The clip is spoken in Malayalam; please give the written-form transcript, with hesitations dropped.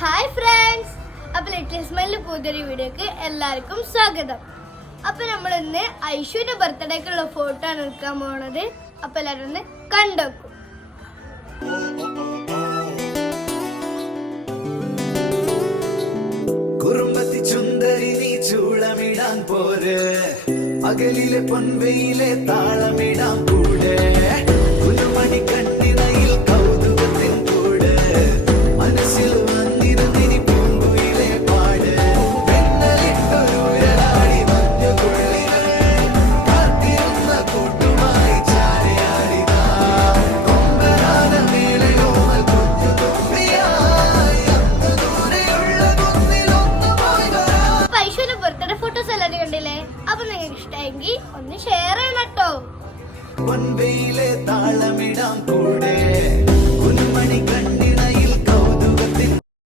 ഹായ് ഫ്രണ്ട്സ്, അപ്പോൾ ലിറ്റിൽ സ്മൈലിൽ പുതിയൊരു വീഡിയോക്ക് എല്ലാവർക്കും സ്വാഗതം. അപ്പോൾ നമ്മൾ ഇന്ന് ഐഷുവിന്റെ ബർത്ത്ഡേക്കുള്ള ഫോട്ടോ ആണ് എടുക്കാൻ പോണത്. അപ്പോൾ എല്ലാവരും ഒന്ന് കണ്ടോക്കും. കുറുമ്പത്തി ചുന്ദരി നീ ചൂളമിടാൻ പോര്, അകലിലെ പൊൻവെയിലെ താളമിടാൻ കൂടെ, കുലുമണി കണ്ണിനയിൽ കൗതുകത്തിൻ കൂടെ, മനസ്സിൽ വന്നിരുന്നിനി പൂങ്കുയിലെ പാട്, പെണ്ണലിട്ടൊരുരലാടി മഞ്ഞുകൊള്ളികൾ കാത്തിരുന്ന കൂട്ടുമായി ചാരയാടിതാ, കൊമ്പനാന മേളയോമൽ കുഞ്ഞു തുമ്പിയായി അന്ന് ദൂരെയുള്ള കുന്നിലൊന്നു പോയി വരാം. അപ്പോൾ ഐഷുവിന്റെ ബർത്ത്ഡേ ഫോട്ടോസ് എല്ലാവരും കണ്ടില്ലേ? അപ്പോൾ നിങ്ങൾക്ക് ഇഷ്ടമെങ്കിൽ ഒന്ന് ഷെയർ ചെയ്യണം കേട്ടോ. പൊൻവെയിലെ താളമിടാം കൂടെ.